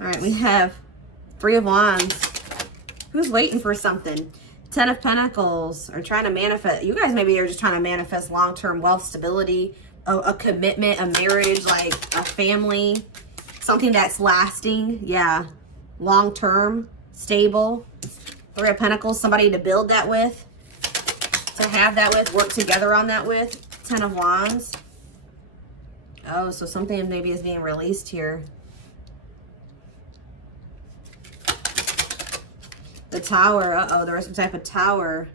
All right, we have 3 of Wands. Who's waiting for something? 10 of Pentacles, or trying to manifest. You guys maybe are just trying to manifest long-term wealth, stability, a commitment, a marriage, like a family, something that's lasting. Yeah, long-term, stable. 3 of Pentacles, somebody to build that with, to have that with, work together on that with. 10 of Wands. Oh, so something maybe is being released here. The Tower. Uh-oh, there was some type of tower.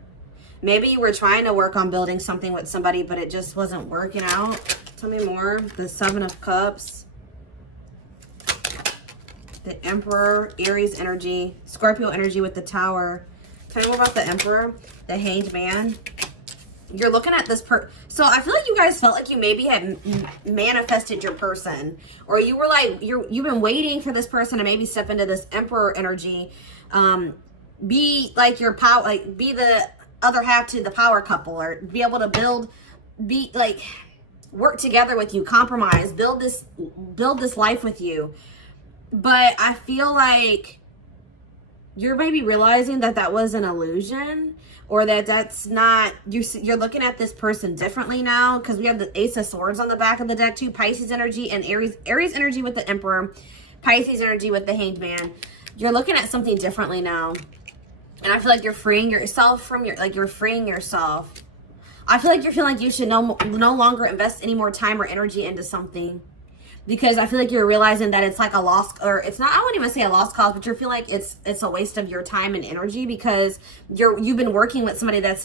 Maybe you were trying to work on building something with somebody, but it just wasn't working out. Tell me more. The 7 of Cups. The Emperor. Aries energy. Scorpio energy with the Tower. Tell me more about the Emperor. The Hanged Man. You're looking at this so I feel like you guys felt like you maybe had manifested your person, or you were like, you've been waiting for this person to maybe step into this Emperor energy, be like your power, like be the other half to the power couple, or be able to build, be like, work together with you, compromise, build this life with you. But I feel like you're maybe realizing that that was an illusion, or that that's not, you're looking at this person differently now, because we have the Ace of Swords on the back of the deck too. Pisces energy and Aries energy with the Emperor, Pisces energy with the Hanged Man. You're looking at something differently now, and I feel like you're freeing yourself from you're freeing yourself. I feel like you're feeling like you should no longer invest any more time or energy into something, because I feel like you're realizing that it's like a lost, or it's not, I wouldn't even say a lost cause, but you feel like it's a waste of your time and energy, because you've been working with somebody that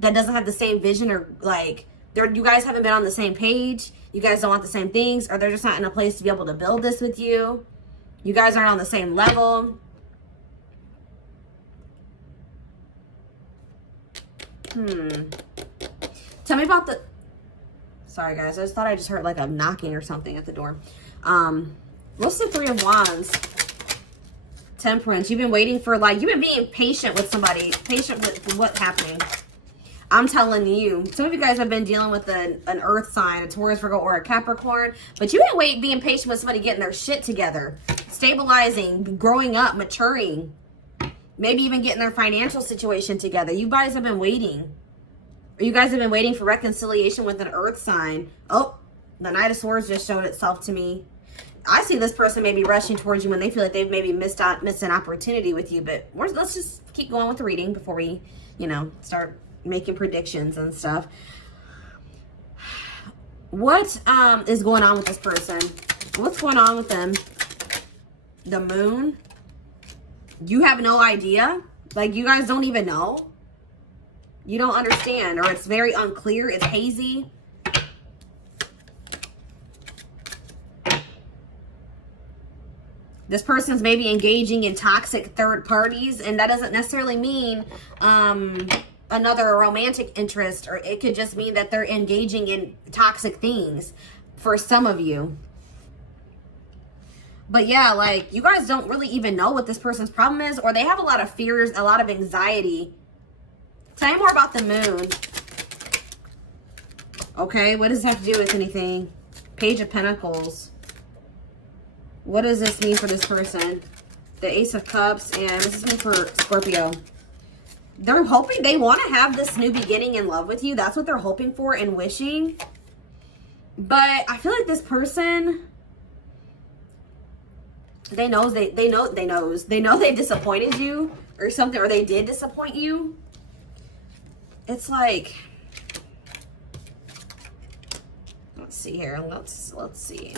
doesn't have the same vision, or like you guys haven't been on the same page. You guys don't want the same things, or they're just not in a place to be able to build this with you. You guys aren't on the same level. Tell me about the... Sorry, guys. I just thought I just heard like a knocking or something at the door. What's the 3 of Wands? Temperance. You've been waiting for, like, you've been being patient with somebody. Patient with what's happening. I'm telling you. Some of you guys have been dealing with an earth sign, a Taurus, Virgo, or a Capricorn. But you've been being patient with somebody getting their shit together. Stabilizing, growing up, maturing. Maybe even getting their financial situation together. You guys have been waiting. Or you guys have been waiting for reconciliation with an earth sign. Oh, the Knight of Swords just showed itself to me. I see this person maybe rushing towards you when they feel like they've maybe missed an opportunity with you. But let's just keep going with the reading before we, start making predictions and stuff. What is going on with this person? What's going on with them? The Moon. You have no idea. Like, you guys don't even know. You don't understand, or it's very unclear. It's hazy. This person's maybe engaging in toxic third parties, and that doesn't necessarily mean another romantic interest, or it could just mean that they're engaging in toxic things for some of you. But yeah, like, you guys don't really even know what this person's problem is, or they have a lot of fears, a lot of anxiety. Tell me more about the Moon. Okay, what does this have to do with anything? Page of Pentacles. What does this mean for this person? The Ace of Cups, and what does this mean for Scorpio? They're hoping, they want to have this new beginning in love with you. That's what they're hoping for and wishing. But I feel like this person, they know they disappointed you or something, or they did disappoint you. It's like, let's see here. Let's see.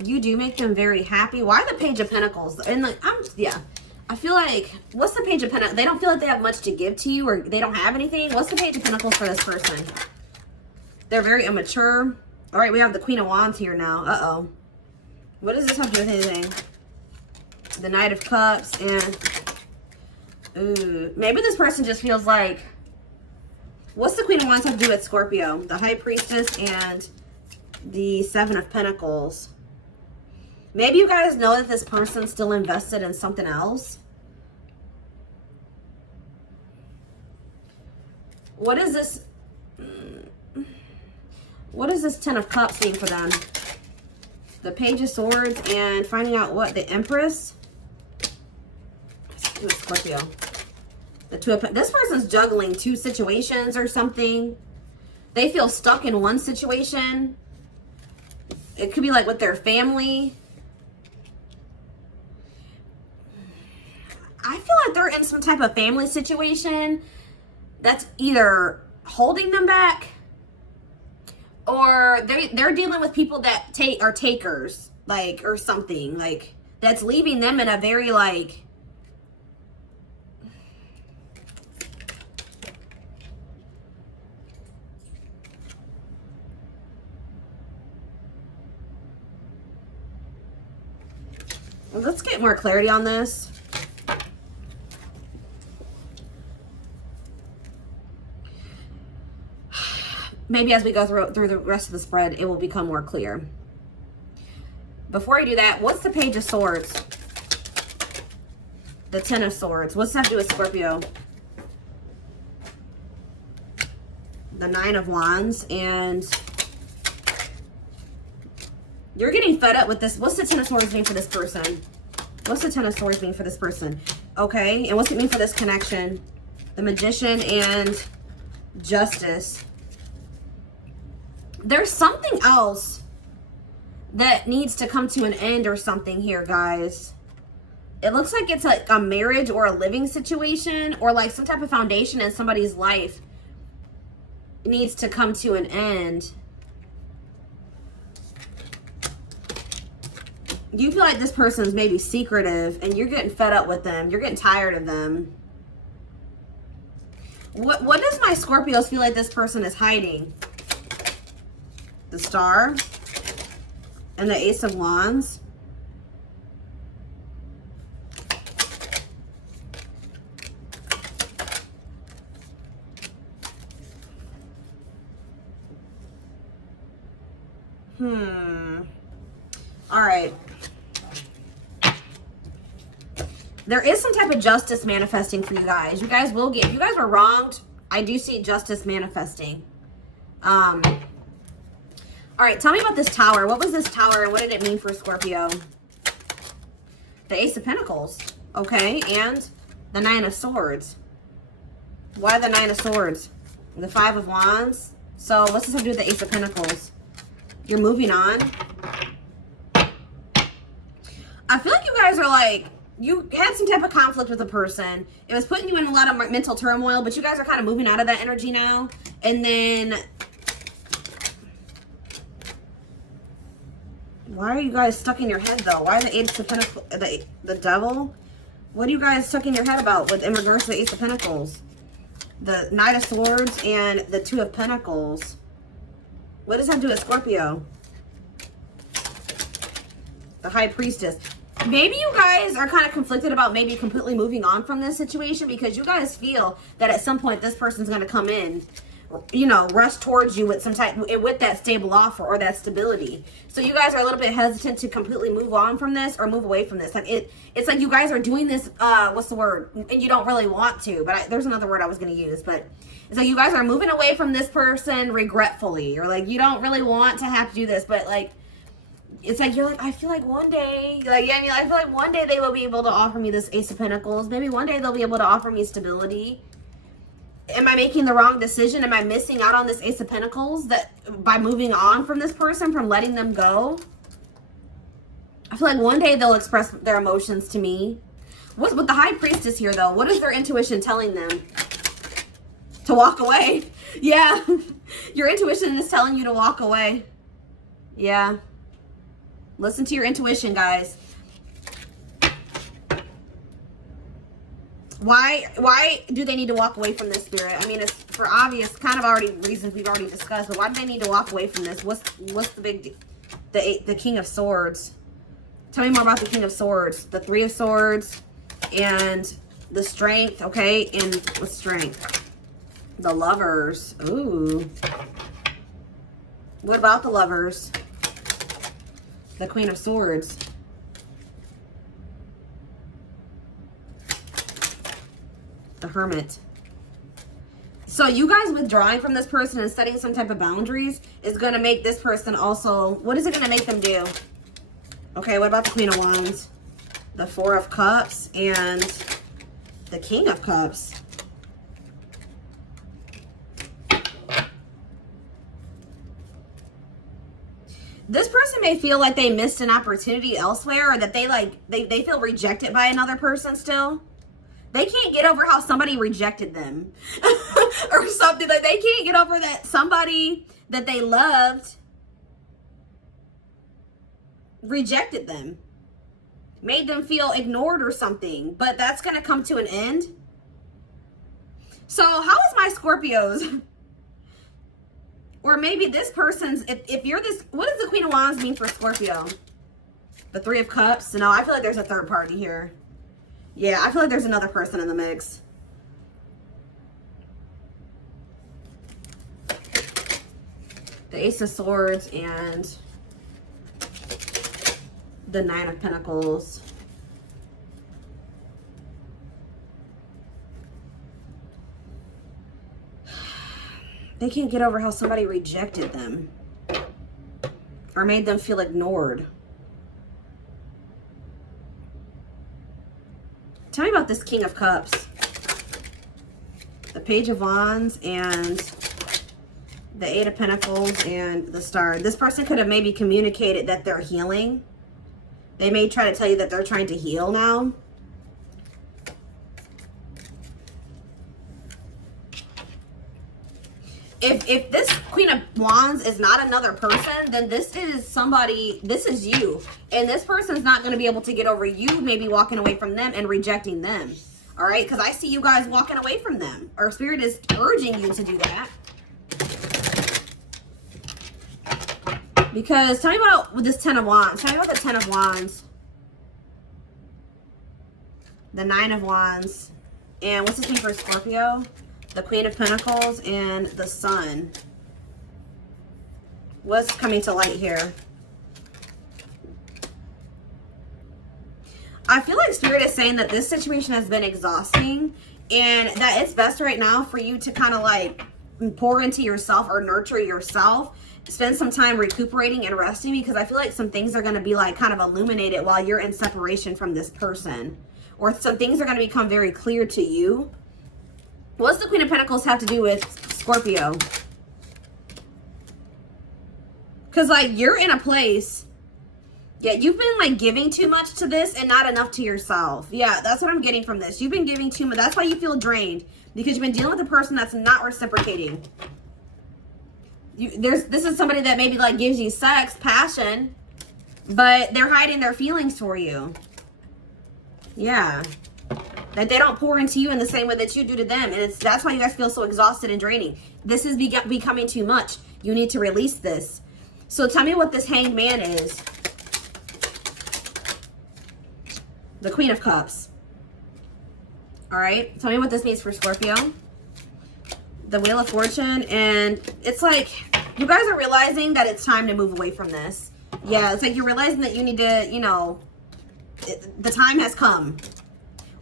You do make them very happy. Why the Page of Pentacles? And like, I feel like, what's the Page of Pentacles? They don't feel like they have much to give to you, or they don't have anything. What's the Page of Pentacles for this person? They're very immature. All right, we have the Queen of Wands here now. Uh-oh. What does this have to do with anything? The Knight of Cups, and ooh, maybe this person just feels like, what's the Queen of Wands have to do with Scorpio? The High Priestess and the 7 of Pentacles. Maybe you guys know that this person's still invested in something else. What is this? What does this 10 of Cups mean for them? The Page of Swords and finding out what the Empress. Scorpio. The Two of, this person's juggling 2 situations or something. They feel stuck in one situation. It could be like with their family. I feel like they're in some type of family situation that's either holding them back, or they're dealing with people that are takers, like, or something, like, that's leaving them in a very, like, let's get more clarity on this. Maybe as we go through the rest of the spread, it will become more clear. Before I do that, what's the Page of Swords? The Ten of Swords. What's that to do with Scorpio? The Nine of Wands. And you're getting fed up with this. What's the Ten of Swords mean for this person? What's the Ten of Swords mean for this person? Okay, and what's it mean for this connection? The Magician and Justice. There's something else that needs to come to an end or something here, guys. It looks like it's like a marriage or a living situation, or like some type of foundation in somebody's life needs to come to an end. You feel like this person's maybe secretive and you're getting fed up with them. You're getting tired of them. What does my Scorpios feel like this person is hiding? The Star and the Ace of Wands. All right. There is some type of justice manifesting for you guys. You guys will get, if you guys were wronged, I do see justice manifesting. All right, tell me about this Tower. What was this Tower and what did it mean for Scorpio? The Ace of Pentacles, okay, and the Nine of Swords. Why the Nine of Swords? The Five of Wands. So what's this have to do with the Ace of Pentacles? You're moving on. I feel like you guys are like, you had some type of conflict with a person. It was putting you in a lot of mental turmoil, but you guys are kind of moving out of that energy now. And then, why are you guys stuck in your head though? Why the Ace of Pentacles, the Devil? What are you guys stuck in your head about with in regards to the Ace of Pentacles? The Knight of Swords and the Two of Pentacles. What does that do with Scorpio? The High Priestess. Maybe you guys are kind of conflicted about maybe completely moving on from this situation because you guys feel that at some point this person's going to come in, you know, rush towards you with some type, with that stable offer or that stability. So you guys are a little bit hesitant to completely move on from this or move away from this. Like it's like you guys are doing this, what's the word? And you don't really want to, but there's another word I was going to use, but it's like you guys are moving away from this person regretfully, or like you don't really want to have to do this, but like, it's like, you're like, I feel like one day, like, yeah, I mean, I feel like one day they will be able to offer me this Ace of Pentacles. Maybe one day they'll be able to offer me stability. Am I making the wrong decision? Am I missing out on this Ace of Pentacles that by moving on from this person, from letting them go? I feel like one day they'll express their emotions to me. What's with the High Priestess here, though? What is their intuition telling them? To walk away. Yeah. Your intuition is telling you to walk away. Yeah. Listen to your intuition, guys. Why do they need to walk away from this, Spirit? I mean, it's for obvious kind of already reasons we've already discussed, but why do they need to walk away from this? What's the big deal? The King of Swords. Tell me more about the King of Swords. The Three of Swords and the Strength, okay? And what's Strength? The Lovers. Ooh. What about the Lovers? The Queen of Swords. The Hermit. So you guys withdrawing from this person and setting some type of boundaries is going to make this person also, what is it going to make them do? Okay, what about the Queen of Wands? The Four of Cups and the King of Cups. This person may feel like they missed an opportunity elsewhere, or that they feel rejected by another person still. They can't get over how somebody rejected them or something. Like, they can't get over that somebody that they loved rejected them, made them feel ignored or something. But that's going to come to an end. So how is my Scorpios? Or maybe this person's, if you're this, what does the Queen of Wands mean for Scorpio? The Three of Cups. No, I feel like there's a third party here. Yeah, I feel like there's another person in the mix. The Ace of Swords and the Nine of Pentacles. They can't get over how somebody rejected them or made them feel ignored. Tell me about this King of Cups. The Page of Wands and the Eight of Pentacles and the Star. This person could have maybe communicated that they're healing. They may try to tell you that they're trying to heal now. If this Queen of Wands is not another person, then this is somebody, this is you. And this person's not going to be able to get over you maybe walking away from them and rejecting them. All right? Because I see you guys walking away from them. Or Spirit is urging you to do that. Because tell me about with this Ten of Wands. Tell me about the Ten of Wands. The Nine of Wands. And what's this mean for Scorpio? The Queen of Pentacles and the Sun. What's coming to light here? I feel like Spirit is saying that this situation has been exhausting and that it's best right now for you to kind of like pour into yourself or nurture yourself. Spend some time recuperating and resting, because I feel like some things are going to be like kind of illuminated while you're in separation from this person. Or some things are going to become very clear to you. What's the Queen of Pentacles have to do with Scorpio? Because, like, you're in a place. Yeah, you've been, like, giving too much to this and not enough to yourself. Yeah, that's what I'm getting from this. You've been giving too much. That's why you feel drained. Because you've been dealing with a person that's not reciprocating. This is somebody that maybe, like, gives you sex, passion. But they're hiding their feelings for you. Yeah. That they don't pour into you in the same way that you do to them. And that's why you guys feel so exhausted and draining. This is becoming too much. You need to release this. So tell me what this Hanged Man is. The Queen of Cups. All right. Tell me what this means for Scorpio. The Wheel of Fortune. And it's like you guys are realizing that it's time to move away from this. Yeah, it's like you're realizing that you need to, you know, the time has come.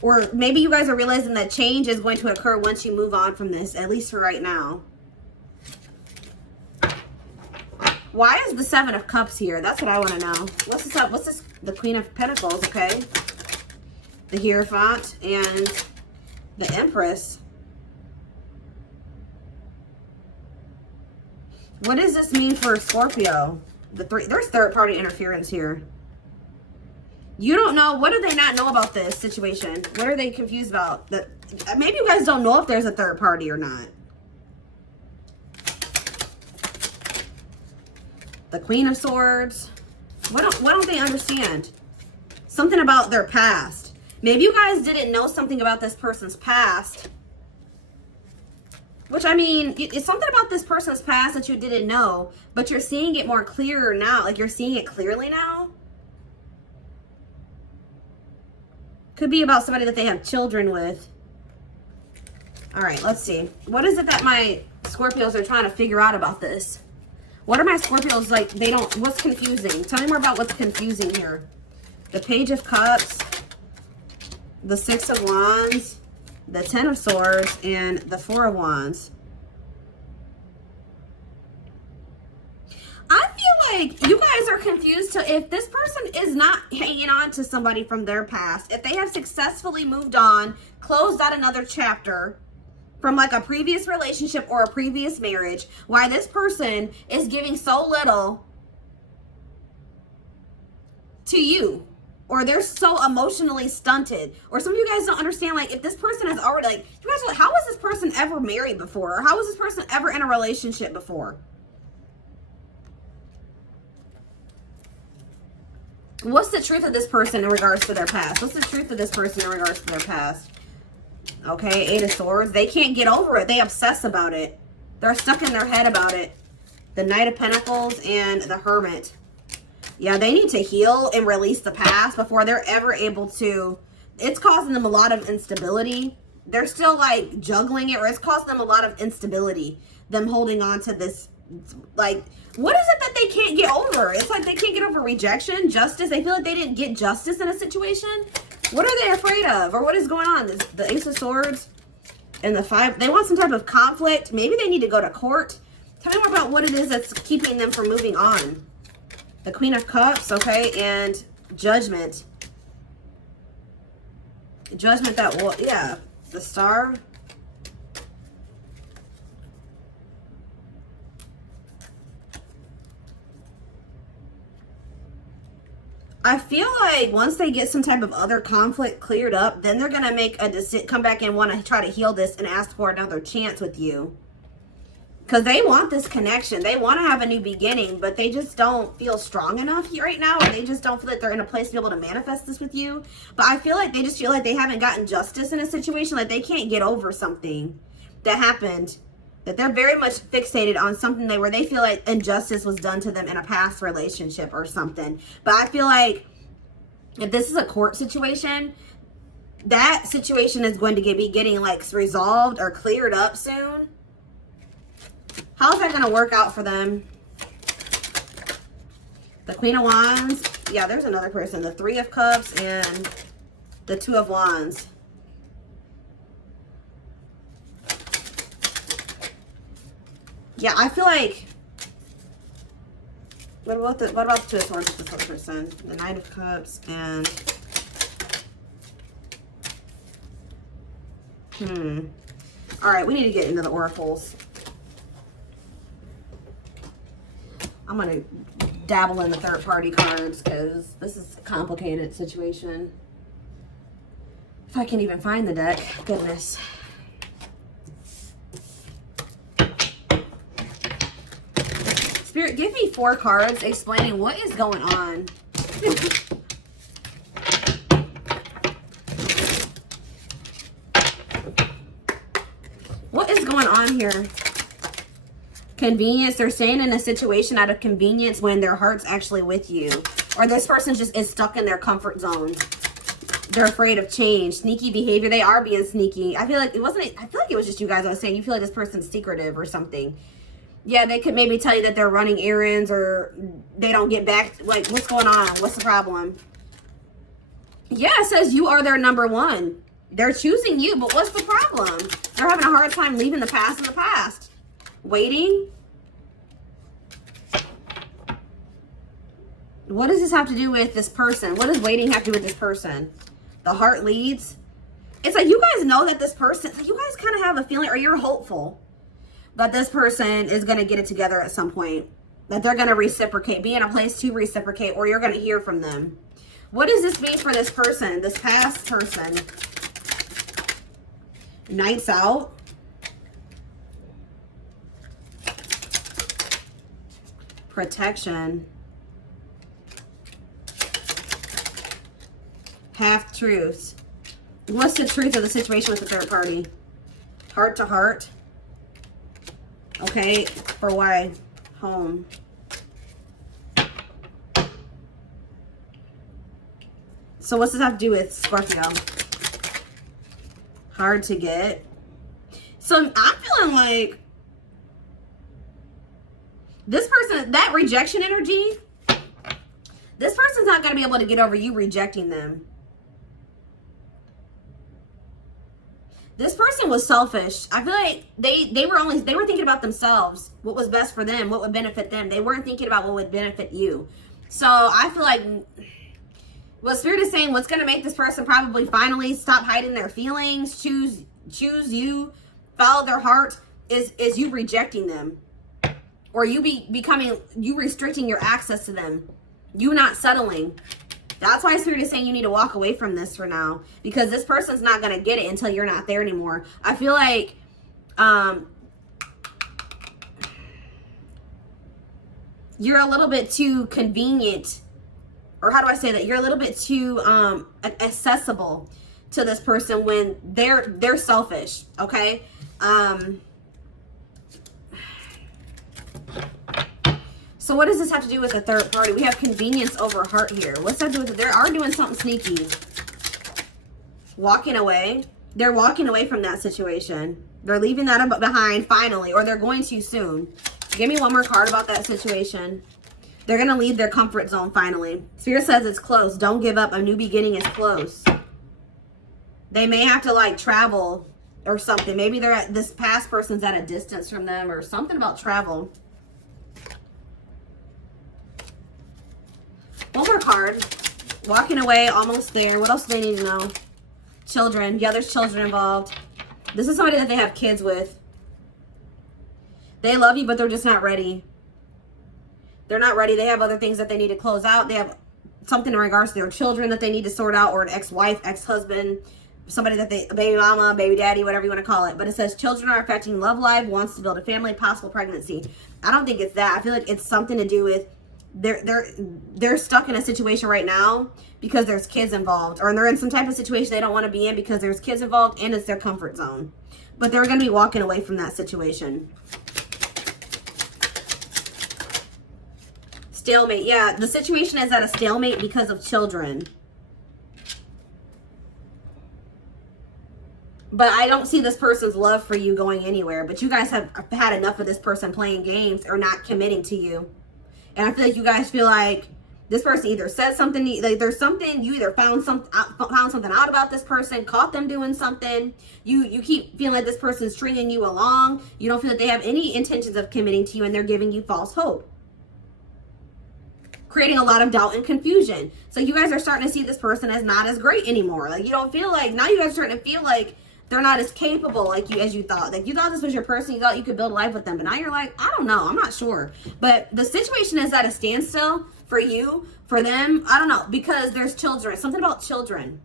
Or maybe you guys are realizing that change is going to occur once you move on from this, at least for right now. Why is the Seven of Cups here? That's what I want to know. What's this up? What's this? The Queen of Pentacles, okay. The Hierophant and the Empress. What does this mean for Scorpio? There's third party interference here. You don't know. What do they not know about this situation? What are they confused about? Maybe you guys don't know if there's a third party or not. The Queen of Swords. What don't they understand? Something about their past. Maybe you guys didn't know something about this person's past. Which, I mean, it's something about this person's past that you didn't know, but you're seeing it more clearer now. Like, you're seeing it clearly now. Could be about somebody that they have children with. All right, let's see. What is it that my Scorpios are trying to figure out about this? What are my Scorpios like? They don't, what's confusing? Tell me more about what's confusing here. The Page of Cups, the Six of Wands, the Ten of Swords, and the Four of Wands. I feel like you guys are confused to if this person is not hanging on to somebody from their past, if they have successfully moved on, closed out another chapter from like a previous relationship or a previous marriage, why this person is giving so little to you, or they're so emotionally stunted, or some of you guys don't understand, like if this person has already, like you guys are like, how was this person ever married before, or how was this person ever in a relationship before? What's the truth of this person in regards to their past? What's the truth of this person in regards to their past? Okay, Eight of Swords. They can't get over it. They obsess about it. They're stuck in their head about it. The Knight of Pentacles and the Hermit. Yeah, they need to heal and release the past before they're ever able to. It's causing them a lot of instability. They're still like juggling it, or it's causing them a lot of instability. Them holding on to this, like, what is it that they can't get over? It's like they can't get over rejection, justice. They feel like they didn't get justice in a situation. What are they afraid of? Or what is going on? The Ace of Swords and the Five. They want some type of conflict. Maybe they need to go to court. Tell me more about what it is that's keeping them from moving on. The Queen of Cups, okay, and Judgment. Judgment that will, yeah, the Star. I feel like once they get some type of other conflict cleared up, then they're going to make a decision, come back and want to try to heal this and ask for another chance with you. Because they want this connection. They want to have a new beginning, but they just don't feel strong enough here right now. Or they just don't feel like they're in a place to be able to manifest this with you. But I feel like they just feel like they haven't gotten justice in a situation. Like they can't get over something that happened. That they're very much fixated on something where they feel like injustice was done to them in a past relationship or something. But I feel like if this is a court situation, that situation is going to be getting like resolved or cleared up soon. How is that going to work out for them? The Queen of Wands. Yeah, there's another person. The Three of Cups and the Two of Wands. Yeah, I feel like, what about the Two of Swords with this other person? The Knight of Cups and, all right, we need to get into the oracles. I'm going to dabble in the third party cards because this is a complicated situation. If I can even find the deck, goodness. Spirit, give me 4 cards explaining what is going on. What is going on here? Convenience. They're staying in a situation out of convenience when their heart's actually with you. Or this person just is stuck in their comfort zone. They're afraid of change. Sneaky behavior. They are being sneaky. I feel like it wasn't, I feel like it was just you guys I was saying. You feel like this person's secretive or something. Yeah, they could maybe tell you that they're running errands or they don't get back. Like, what's going on? What's the problem? Yeah, it says you are their number one. They're choosing you, but what's the problem? They're having a hard time leaving the past in the past. Waiting. What does this have to do with this person? What does waiting have to do with this person? The heart leads. It's like you guys know that this person, you guys kind of have a feeling, or you're hopeful that this person is going to get it together at some point. That they're going to reciprocate, be in a place to reciprocate, or you're going to hear from them. What does this mean for this person, this past person? Nights out. Protection. Half truths. What's the truth of the situation with the third party? Heart to heart. Okay, for why? Home. So what's this have to do with Scorpio? Hard to get. So I'm feeling like this person, that rejection energy, this person's not going to be able to get over you rejecting them. This person was selfish. I feel like they were thinking about themselves, what was best for them, what would benefit them. They weren't thinking about what would benefit you. So I feel like what Spirit is saying, what's going to make this person probably finally stop hiding their feelings, choose you, follow their heart, is you rejecting them, or you you restricting your access to them, you not settling. That's why Spirit is saying you need to walk away from this for now, because this person's not going to get it until you're not there anymore. I feel like you're a little bit too convenient, or how do I say that? You're a little bit too accessible to this person when they're selfish, okay? So what does this have to do with the third party? We have convenience over heart here. What's that do with it? They are doing something sneaky. Walking away. They're walking away from that situation. They're leaving that behind finally, or they're going to soon. Give me one more card about that situation. They're going to leave their comfort zone finally. Spirit says it's close. Don't give up. A new beginning is close. They may have to like travel or something. Maybe this past person's at a distance from them, or something about travel. One more card. Walking away, almost there. What else do they need to know? Children. Yeah, there's children involved. This is somebody that they have kids with. They love you, but they're just not ready. They're not ready. They have other things that they need to close out. They have something in regards to their children that they need to sort out, or an ex-wife, ex-husband, somebody that they, baby mama, baby daddy, whatever you want to call it. But it says children are affecting love life, wants to build a family, possible pregnancy. I don't think it's that. I feel like it's something to do with they're stuck in a situation right now because there's kids involved, or they're in some type of situation they don't want to be in because there's kids involved and it's their comfort zone. But they're going to be walking away from that situation. Stalemate. Yeah, the situation is at a stalemate because of children. But I don't see this person's love for you going anywhere. But you guys have had enough of this person playing games or not committing to you. And I feel like you guys feel like this person either said something, like there's something, you either found something out about this person, caught them doing something. You keep feeling like this person's stringing you along. You don't feel like they have any intentions of committing to you, and they're giving you false hope, creating a lot of doubt and confusion. So you guys are starting to see this person as not as great anymore. Like, you don't feel like, now you guys are starting to feel like they're not as capable as you thought. Like, you thought this was your person, you thought you could build a life with them, but now you're like, I don't know, I'm not sure. But the situation is at a standstill for you, for them, I don't know, because there's children. Something about children.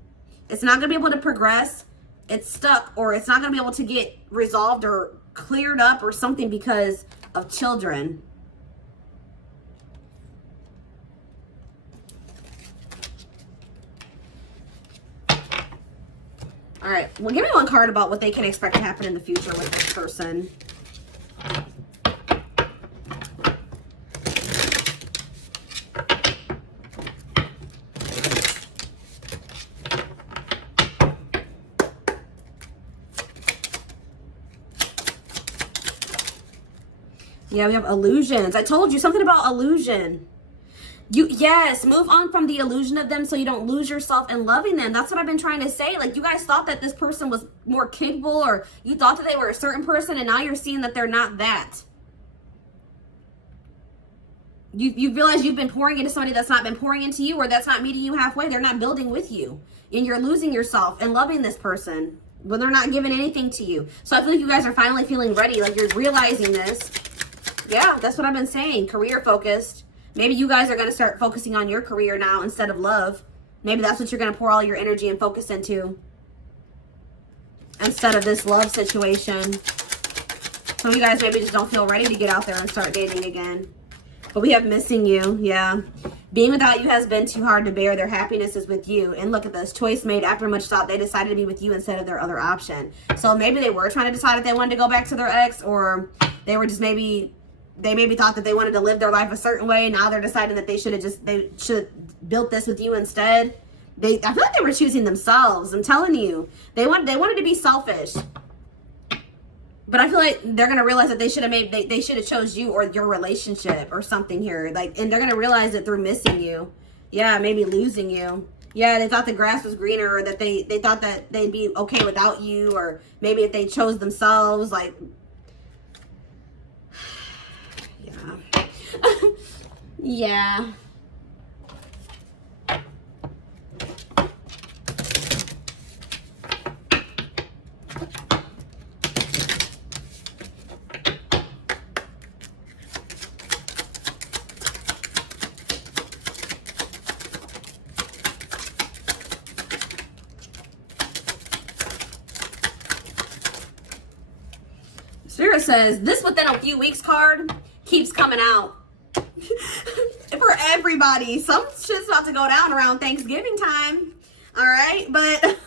It's not gonna be able to progress. It's stuck, or it's not gonna be able to get resolved or cleared up or something because of children. All right, well, give me one card about what they can expect to happen in the future with this person. Yeah, we have illusions. I told you something about illusion. Yes, move on from the illusion of them so you don't lose yourself in loving them. That's what I've been trying to say. Like, you guys thought that this person was more capable, or you thought that they were a certain person, and now you're seeing that they're not that. You realize you've been pouring into somebody that's not been pouring into you, or that's not meeting you halfway. They're not building with you, and you're losing yourself and loving this person when they're not giving anything to you. So I feel like you guys are finally feeling ready. Like, you're realizing this. Yeah, that's what I've been saying. Career focused. Maybe you guys are going to start focusing on your career now instead of love. Maybe that's what you're going to pour all your energy and focus into, instead of this love situation. Some of you guys maybe just don't feel ready to get out there and start dating again. But we have missing you. Yeah. Being without you has been too hard to bear. Their happiness is with you. And look at this. Choice made after much thought. They decided to be with you instead of their other option. So maybe they were trying to decide if they wanted to go back to their ex, or they were just maybe thought that they wanted to live their life a certain way. Now they're deciding that they should have built this with you instead. I feel like they were choosing themselves. I'm telling you, they wanted to be selfish. But I feel like they're gonna realize that they should have chose you or your relationship or something here. Like, and they're gonna realize that through missing you, yeah, maybe losing you. Yeah, they thought the grass was greener, or that they thought that they'd be okay without you, or maybe if they chose themselves, like, yeah. Yeah. Spirit says, this within a few weeks card keeps coming out. For everybody. Some shit's about to go down around Thanksgiving time. Alright? But,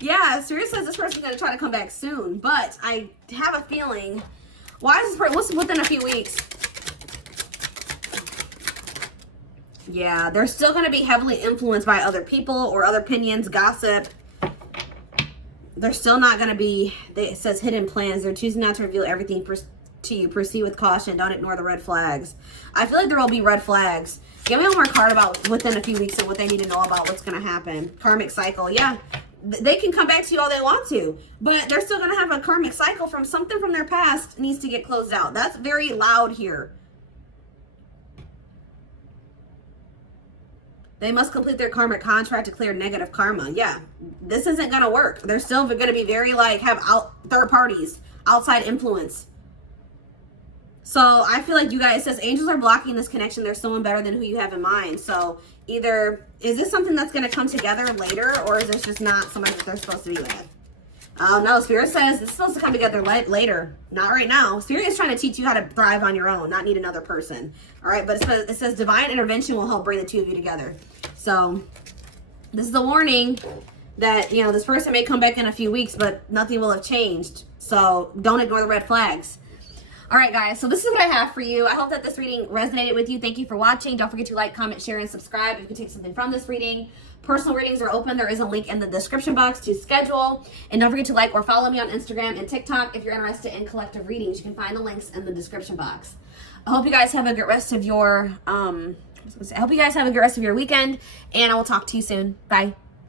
yeah, Spirit says this person's going to try to come back soon. But I have a feeling, why is this person, what's within a few weeks? Yeah, they're still going to be heavily influenced by other people or other opinions, gossip. They're still not going to be, it says hidden plans. They're choosing not to reveal everything to you. Proceed with caution. Don't ignore the red flags. I feel like there will be red flags. Give me one more card about within a few weeks and what they need to know about what's going to happen. Karmic cycle. Yeah, they can come back to you all they want to, but they're still going to have a karmic cycle from something from their past needs to get closed out. That's very loud here. They must complete their karmic contract to clear negative karma. Yeah, this isn't going to work. They're still going to be very, like, have third parties, outside influence. So I feel like you guys, it says angels are blocking this connection. There's someone better than who you have in mind. So either, is this something that's going to come together later, or is this just not somebody that they're supposed to be with? No, Spirit says this is supposed to come together later, not right now. Spirit is trying to teach you how to thrive on your own, not need another person. All right, but it says divine intervention will help bring the two of you together. So this is a warning that, you know, this person may come back in a few weeks, but nothing will have changed. So don't ignore the red flags. All right, guys, so this is what I have for you. I hope that this reading resonated with you. Thank you for watching. Don't forget to like, comment, share, and subscribe if you can take something from this reading. Personal readings are open. There is a link in the description box to schedule. And don't forget to like or follow me on Instagram and TikTok if you're interested in collective readings. You can find the links in the description box. I hope you guys have a good rest of your weekend, and I will talk to you soon. Bye.